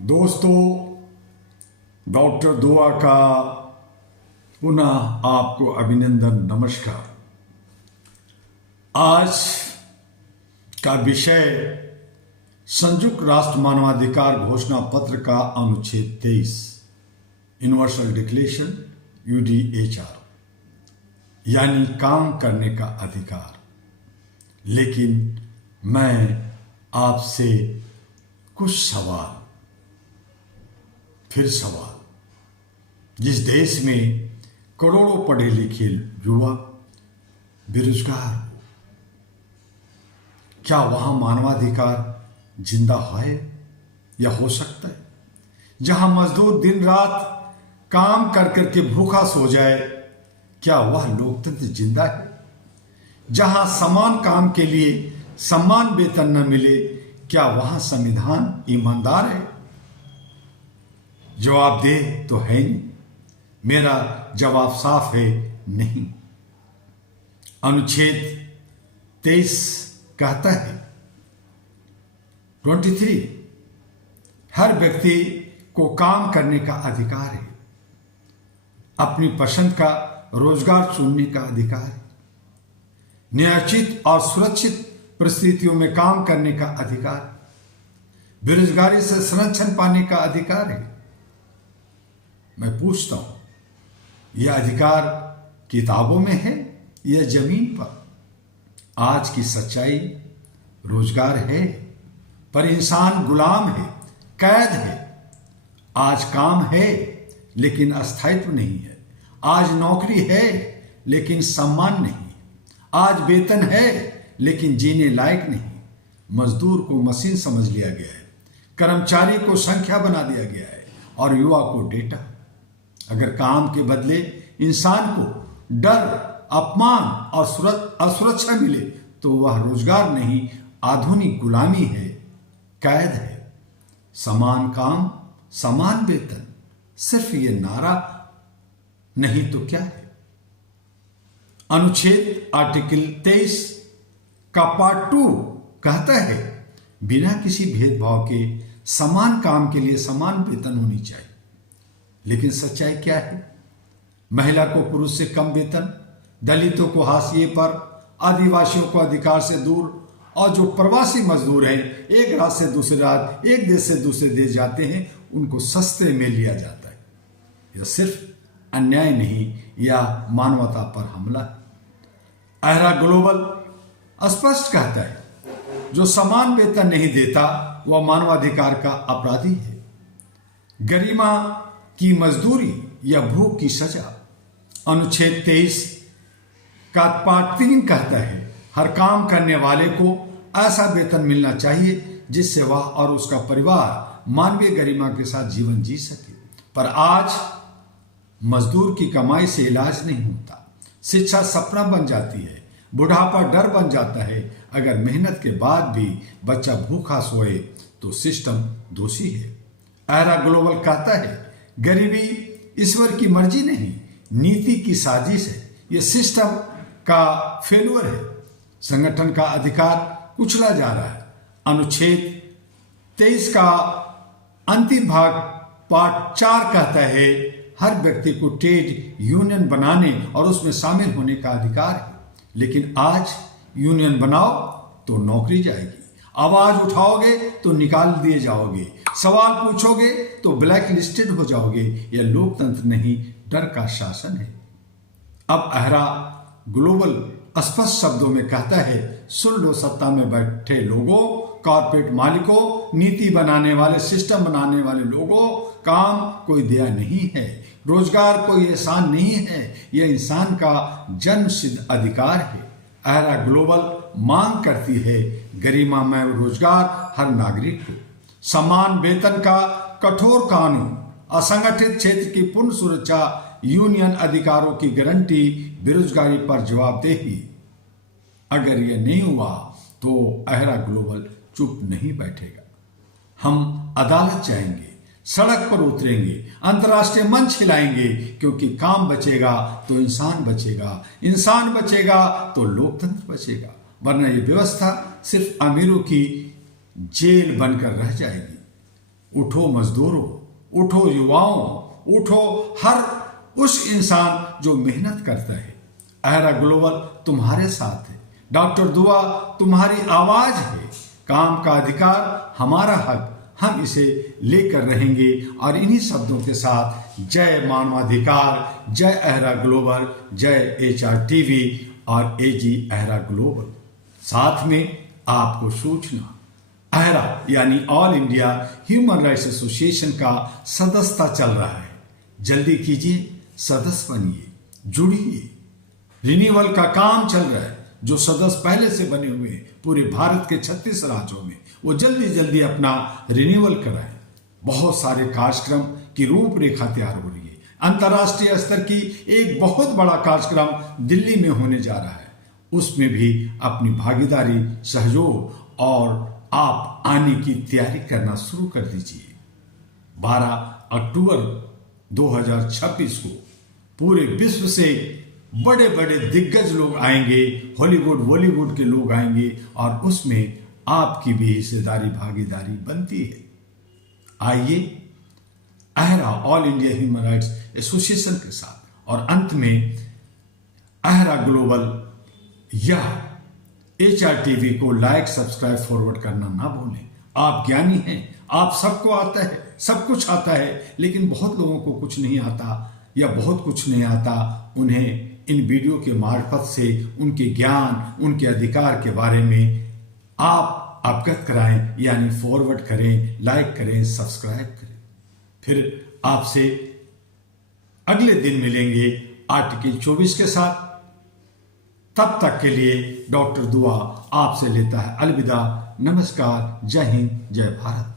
दोस्तों, डॉक्टर दुआ का पुनः आपको अभिनंदन, नमस्कार। आज का विषय संयुक्त राष्ट्र मानवाधिकार घोषणा पत्र का अनुच्छेद 23 यूनिवर्सल डिक्लेरेशन UDHR यानी काम करने का अधिकार। लेकिन मैं आपसे कुछ सवाल, फिर सवाल, जिस देश में करोड़ों पढ़े लिखे युवा बेरोजगार हो, क्या वहां मानवाधिकार जिंदा है या हो सकता है? जहां मजदूर दिन रात काम कर करके भूखा सो जाए, क्या वह लोकतंत्र जिंदा है? जहां समान काम के लिए समान वेतन न मिले, क्या वहां संविधान ईमानदार है? जवाब दे तो है नहीं। मेरा जवाब साफ है, नहीं। अनुच्छेद 23 कहता है 23 हर व्यक्ति को काम करने का अधिकार है, अपनी पसंद का रोजगार चुनने का अधिकार है, न्यायोचित और सुरक्षित परिस्थितियों में काम करने का अधिकार, बेरोजगारी से संरक्षण पाने का अधिकार है। मैं पूछता हूं, यह अधिकार किताबों में है या जमीन पर? आज की सच्चाई रोजगार है, पर इंसान गुलाम है, कैद है। आज काम है लेकिन अस्थायित्व नहीं है। आज नौकरी है लेकिन सम्मान नहीं। आज वेतन है लेकिन जीने लायक नहीं। मजदूर को मशीन समझ लिया गया है, कर्मचारी को संख्या बना दिया गया है और युवा को डेटा। अगर काम के बदले इंसान को डर, अपमान और असुरक्षा मिले तो वह रोजगार नहीं, आधुनिक गुलामी है, कैद है। समान काम, समान वेतन, सिर्फ ये नारा नहीं तो क्या है? अनुच्छेद आर्टिकल 23 का पार्ट 2 कहता है बिना किसी भेदभाव के समान काम के लिए समान वेतन होनी चाहिए। लेकिन सच्चाई क्या है? महिला को पुरुष से कम वेतन, दलितों को हाशिए पर, आदिवासियों को अधिकार से दूर, और जो प्रवासी मजदूर हैं एक राज्य से दूसरे राज्य, एक देश से दूसरे देश जाते हैं, उनको सस्ते में लिया जाता है। यह सिर्फ अन्याय नहीं, यह मानवता पर हमला है। अहरा ग्लोबल स्पष्ट कहता है जो समान वेतन नहीं देता वह मानवाधिकार का अपराधी है। गरिमा की मजदूरी या भूख की सजा। अनुच्छेद 23 का पार्ट 3 कहता है हर काम करने वाले को ऐसा वेतन मिलना चाहिए जिससे वह और उसका परिवार मानवीय गरिमा के साथ जीवन जी सके। पर आज मजदूर की कमाई से इलाज नहीं होता, शिक्षा सपना बन जाती है, बुढ़ापा डर बन जाता है। अगर मेहनत के बाद भी बच्चा भूखा सोए तो सिस्टम दोषी है। एरा ग्लोबल कहता है गरीबी ईश्वर की मर्जी नहीं, नीति की साजिश है। यह सिस्टम का फेल्यूर है। संगठन का अधिकार कुचला जा रहा है। अनुच्छेद 23 का अंतिम भाग पार्ट 4 कहता है हर व्यक्ति को ट्रेड यूनियन बनाने और उसमें शामिल होने का अधिकार है। लेकिन आज यूनियन बनाओ तो नौकरी जाएगी, आवाज उठाओगे तो निकाल दिए जाओगे, सवाल पूछोगे तो ब्लैक लिस्टेड हो जाओगे। यह लोकतंत्र नहीं, डर का शासन है। अब अहरा ग्लोबल स्पष्ट शब्दों में कहता है सुन लो सत्ता में बैठे लोगों, कॉर्पोरेट मालिकों, नीति बनाने वाले, सिस्टम बनाने वाले लोगों, काम कोई दया नहीं है, रोजगार कोई एहसान नहीं है, यह इंसान का जन्मसिद्ध अधिकार है। अहरा ग्लोबल मांग करती है गरिमामय रोजगार हर नागरिक को, समान वेतन का कठोर कानून, असंगठित क्षेत्र की पूर्ण सुरक्षा, यूनियन अधिकारों की गारंटी, बेरोजगारी पर जवाबदेही। अगर यह नहीं हुआ तो अहरा ग्लोबल चुप नहीं बैठेगा। हम अदालत जाएंगे, सड़क पर उतरेंगे, अंतर्राष्ट्रीय मंच हिलाएंगे, क्योंकि काम बचेगा तो इंसान बचेगा, इंसान बचेगा तो लोकतंत्र बचेगा। वरना ये व्यवस्था सिर्फ अमीरों की जेल बनकर रह जाएगी। उठो मजदूरों, उठो युवाओं, उठो हर उस इंसान जो मेहनत करता है। अहरा ग्लोबल तुम्हारे साथ है। डॉक्टर दुआ तुम्हारी आवाज है। काम का अधिकार हमारा हक, हम इसे लेकर रहेंगे। और इन्हीं शब्दों के साथ जय मानवाधिकार, जय अहरा ग्लोबल, जय HRTV और AG अहरा ग्लोबल। साथ में आपको सूचना, अहरा यानी all India human rights association का सदस्यता चल रहा है। जल्दी कीजिए, सदस्य बनिए, जुड़िए। रिन्यूअल का काम चल रहा है। जो सदस्य पहले से बने हुए हैं पूरे भारत के 36 राज्यों में, वो जल्दी जल्दी अपना रिन्यूअल कराएं। बहुत सारे कार्यक्रम की रूपरेखा तैयार हो रही है। अंतर्राष्ट्रीय स्तर की एक बहुत बड़ा कार्यक्रम दिल्ली में होने जा रहा है। उसमें भी अपनी भागीदारी, सहयोग और आप आने की तैयारी करना शुरू कर दीजिए। 12 अक्टूबर 2026 को पूरे विश्व से बड़े बड़े दिग्गज लोग आएंगे, हॉलीवुड बॉलीवुड के लोग आएंगे और उसमें आपकी भी हिस्सेदारी, भागीदारी बनती है। आइए AHRA all India human rights association के साथ। और अंत में अहरा ग्लोबल या HRTV को लाइक, सब्सक्राइब, फॉरवर्ड करना ना भूलें। आप ज्ञानी हैं, आप सबको आता है, सब कुछ आता है, लेकिन बहुत लोगों को कुछ नहीं आता या बहुत कुछ नहीं आता। उन्हें इन वीडियो के मार्फत से उनके ज्ञान, उनके अधिकार के बारे में आप अवगत कराएं, यानी फॉरवर्ड करें, लाइक करें, सब्सक्राइब करें। फिर आपसे अगले दिन मिलेंगे आर्टिकल 24 के साथ। तब तक के लिए डॉक्टर दुआ आपसे लेता है अलविदा। नमस्कार, जय हिंद, जय भारत।